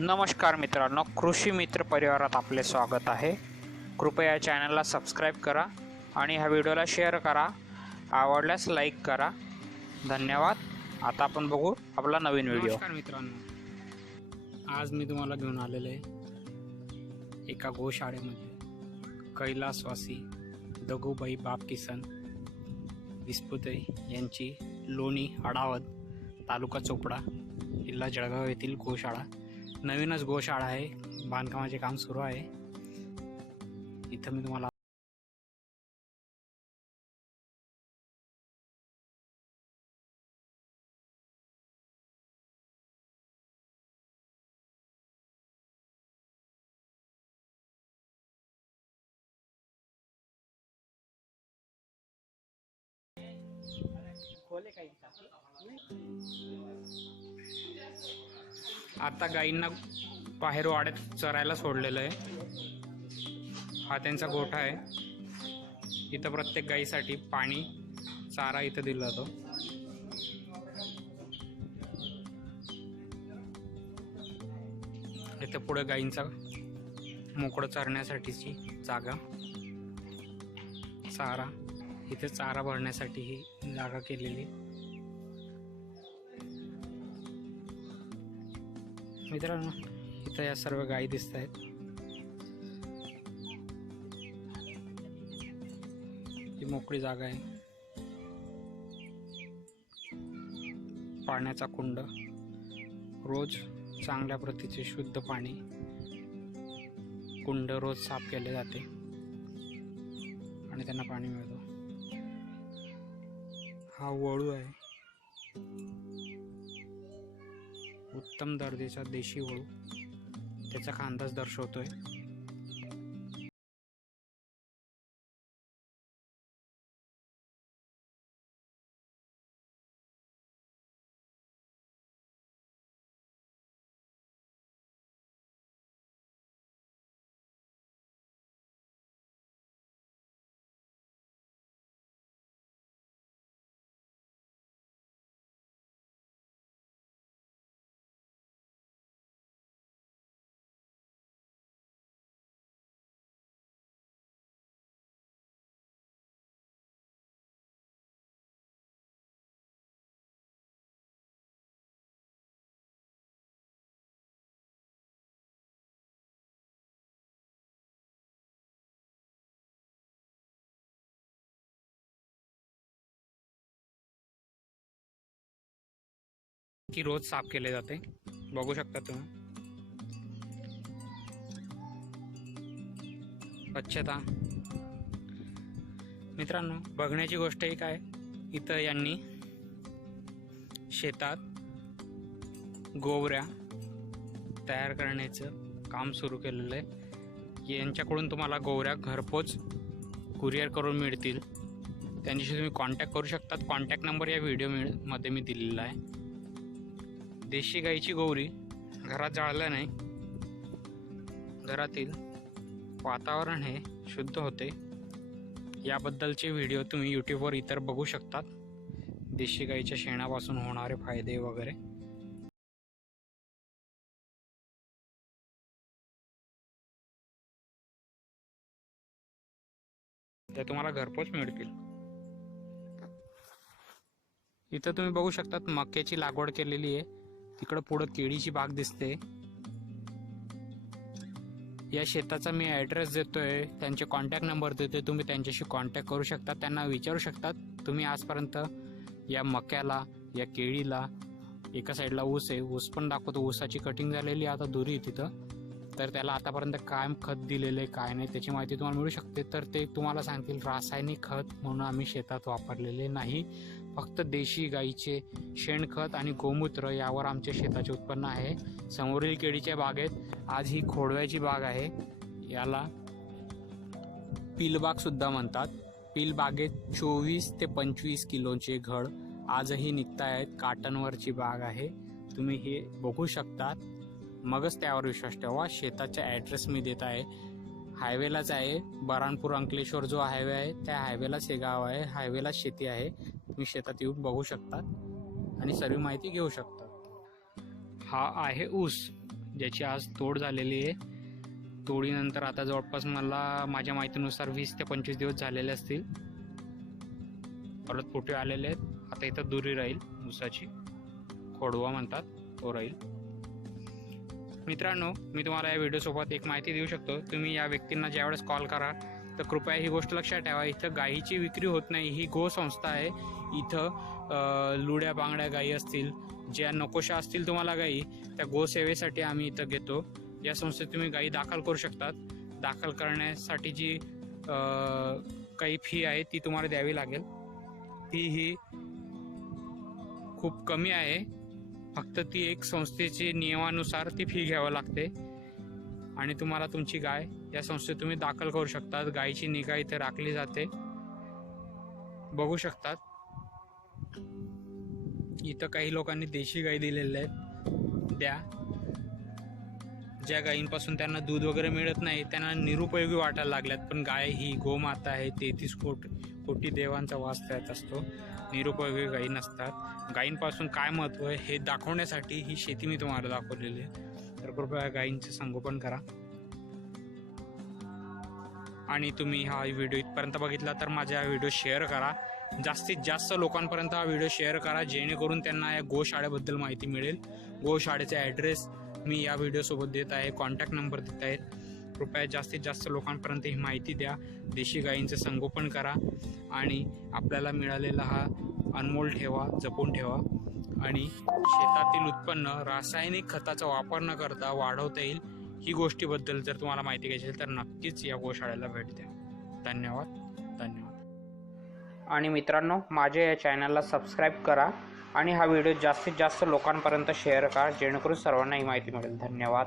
नमस्कार मित्रांनो कृषी मित्र परिवारात आपले स्वागत आहे. कृपया चॅनलला सबस्क्राईब करा आणि ह्या व्हिडिओला शेअर करा. आवडल्यास लाईक करा. धन्यवाद. आता आपण बघू आपला नवीन व्हिडिओ. मित्रांनो. आज मी तुम्हाला घेऊन आलेलो आहे एका गोशाळेमध्ये. कैलासवासी दगूबाई बाप किसन विस्पुते यांची लोणी अडावत तालुका चोपडा जिल्हा जळगाव येथील गोशाळा. नवीनच गोशाळा आहे. बांधकामाचे काम सुरू आहे. इथं मी तुम्हाला आता गाईंना बाहेर वाड्यात चरायला सोडलेलं आहे. हा त्यांचा गोठा आहे. इथं प्रत्येक गाईसाठी पाणी चारा इथं दिला जातो. इथं पुढे गाईंचा मोकळं चरण्यासाठीची जागा चारा. इथे चारा भरण्यासाठी ही जागा केलेली. मित्रांनो इथं या सर्व गायी दिसत आहेत ही मोकळी जागा आहे. पाण्याचा कुंड. रोज चांगल्या प्रतीचे शुद्ध पाणी. कुंड रोज साफ केले जाते. आणि त्यांना पाणी मिळतं. हा वळू आहे. उत्तम दर्जाचा देशी वळू. त्याचा खांदाच दर्शवतोय? की रोज साफ केले जाते. बघू शकता तुम्ही. स्वच्छता. मित्रांनो बघण्याची गोष्ट एक आहे. इथं यांनी शेतात गोवऱ्या तयार करण्याचं काम सुरू केलेलं आहे. यांच्याकडून तुम्हाला गोवऱ्या घरपोच कुरिअर करून मिळतील. त्यांच्याशी तुम्ही कॉन्टॅक्ट करू शकतात. कॉन्टॅक्ट नंबर या व्हिडिओमध्ये मी दिलेला आहे. देशी गाईची गौरी घरात जाळल्या नाही. घरातील वातावरण हे शुद्ध होते. याबद्दलचे व्हिडिओ तुम्ही यूट्यूबवर इतर बघू शकतात. देशी गाईच्या शेणापासून होणारे फायदे वगैरे. ते तुम्हाला घरपोच मिळतील. इथं तुम्ही बघू शकतात मक्याची लागवड केलेली आहे. तिकडं पुढं केळीची बाग दिसते. या शेताचा मी ॲड्रेस देतोय त्यांचे कॉन्टॅक्ट नंबर देतोय तुम्ही त्यांच्याशी कॉन्टॅक्ट करू शकता त्यांना विचारू शकतात तुम्ही आजपर्यंत या मक्याला या केळीला एका साईडला ऊस आहे ऊस पण दाखवतो. ऊसाची कटिंग झालेली आहे आता दुरी आहे तिथं. तर त्याला आतापर्यंत काय खत दिलेलं आहे काय नाही त्याची माहिती तुम्हाला मिळू शकते. तर ते तुम्हाला सांगतील रासायनिक खत म्हणून आम्ही शेतात वापरलेले नाही. फक्त देशी गाईचे शेणखत आणि गोमूत्र यावर आमच्या शेताचे उत्पन्न आहे. समोरील केळीच्या बागेत आज ही खोडव्याची बाग आहे. याला पिलबाग सुद्धा म्हणतात. पिलबागेत चोवीस ते पंचवीस किलोचे घड आजही निघतायत. काटनवरची बाग आहे. तुम्ही हे बघू शकतात. मगच त्यावर विश्वास ठेवा. शेताचा ॲड्रेस मी देत आहे. हायवेलाच आहे. बराणपूर अंकलेश्वर जो हायवे आहे त्या हायवेलाच हे गाव आहे. हायवेलाच शेती आहे. तुम्ही शेतात येऊन बघू शकतात आणि सर्व माहिती घेऊ शकता. हा आहे ऊस ज्याची आज तोड झालेली आहे. तोडीनंतर आता जवळपास मला माझ्या माहितीनुसार वीस ते पंचवीस दिवस झालेले असतील. परत फुटे आलेले आहेत. आता इथं दुरी राहील. ऊसाची खोडवा म्हणतात तो राहील. मित्रांनो मी तुम्हाला या व्हिडिओसोबत एक माहिती देऊ शकतो. तुम्ही या व्यक्तींना ज्यावेळेस कॉल करा तर कृपया ही गोष्ट लक्षात ठेवा. इथं गायीची विक्री होत नाही. ही गो संस्था आहे. इथं लुड्या बांगड्या गायी असतील ज्या नकोशा असतील तुम्हाला गायी त्या गोसेवेसाठी आम्ही इथं घेतो. या संस्थेत तुम्ही गायी दाखल करू शकतात. दाखल करण्यासाठी जी काही फी आहे ती तुम्हाला द्यावी लागेल. ती ही खूप कमी आहे. फक्त ती एक संस्थेची नियमानुसार ती फी घ्यावं लागते. आणि तुम्हाला तुमची गाय या संस्थेत तुम्ही दाखल करू शकतात. गायीची निगा इथे राखली जाते. बघू शकतात. इथं काही लोकांनी देशी गाई दिलेल्या आहेत. द्या. ज्या गायींपासून त्यांना दूध वगैरे मिळत नाही त्यांना निरुपयोगी वाटायला लागल्यात. पण गाय ही गोमाता आहे तेहतीस कोट कोटी देवांचा वास त्यात असतो. निरुपयोगी गायी नसतात. गायींपासून काय महत्त्व आहे हे दाखवण्यासाठी ही शेती मी तुम्हाला दाखवलेली आहे. तर कृपया गायींचे संगोपन करा. आणि तुम्ही हा व्हिडिओ इथपर्यंत बघितला तर माझा हा व्हिडिओ शेअर करा. जास्तीत जास्त लोकांपर्यंत हा व्हिडिओ शेअर करा जेणेकरून त्यांना या गोशाळेबद्दल माहिती मिळेल. गोशाळेचा ॲड्रेस मी या व्हिडिओसोबत देत आहे कॉन्टॅक्ट नंबर देत आहेत. कृपया जास्तीत जास्त लोकांपर्यंत ही माहिती द्या. देशी गायींचं संगोपन करा आणि आपल्याला मिळालेला हा अनमोल ठेवा जपून ठेवा. आणि शेतातील उत्पन्न रासायनिक खताचा वापर न करता वाढवता येईल. ही गोष्टीबद्दल जर तुम्हाला माहिती घ्यायची असेल तर नक्कीच या गोशाळेला भेट द्या. धन्यवाद. धन्यवाद. आणि मित्रांनो माझ्या या चॅनलला सबस्क्राईब करा आणि हा व्हिडिओ जास्तीत जास्त लोकांपर्यंत शेअर करा जेणेकरून सर्वांना ही माहिती मिळेल. धन्यवाद.